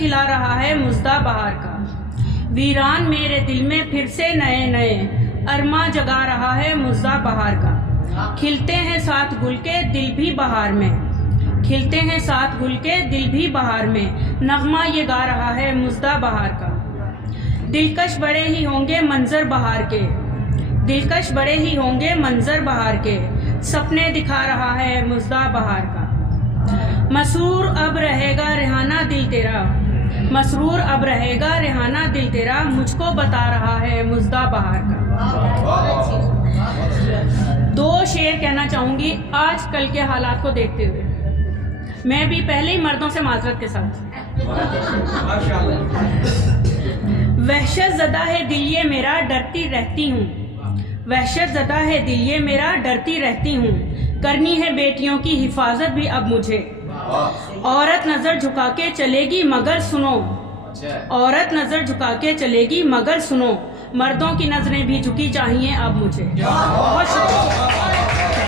کھلا رہا ہے مژدہ بہار کا، ویران میرے دل میں پھر سے نئے نئے ارماں جگا رہا ہے مژدہ بہار کا۔ کھلتے ہیں ساتھ گل کے دل بھی بہار میں، کھلتے ہیں ساتھ گل کے دل بھی بہار میں، نغمہ یہ گا رہا ہے مژدہ بہار کا۔ دلکش بڑے ہی ہوں گے منظر بہار کے، دلکش بڑے ہی ہوں گے منظر بہار کے، سپنے دکھا رہا ہے مژدہ بہار کا۔ مسرور اب رہے گا ریحانہ دل تیرا، مسرور اب رہے گا ریحانہ دل تیرا، مجھ کو بتا رہا ہے مژدہ بہار کا۔ دو شعر کہنا چاہوں گی آج کل کے حالات کو دیکھتے ہوئے، میں بھی پہلے ہی مردوں سے معذرت کے ساتھ۔ وحشت زدہ ہے دل یہ میرا ڈرتی رہتی ہوں، وحشت زدہ ہے دل یہ میرا ڈرتی رہتی ہوں، کرنی ہے بیٹیوں کی حفاظت بھی اب مجھے، عورت نظر جھکا کے چلے گی مگر سنو، عورت نظر جھکا کے چلے گی مگر سنو، مردوں کی نظریں بھی جھکی چاہیے اب مجھے۔ بہت شکریہ۔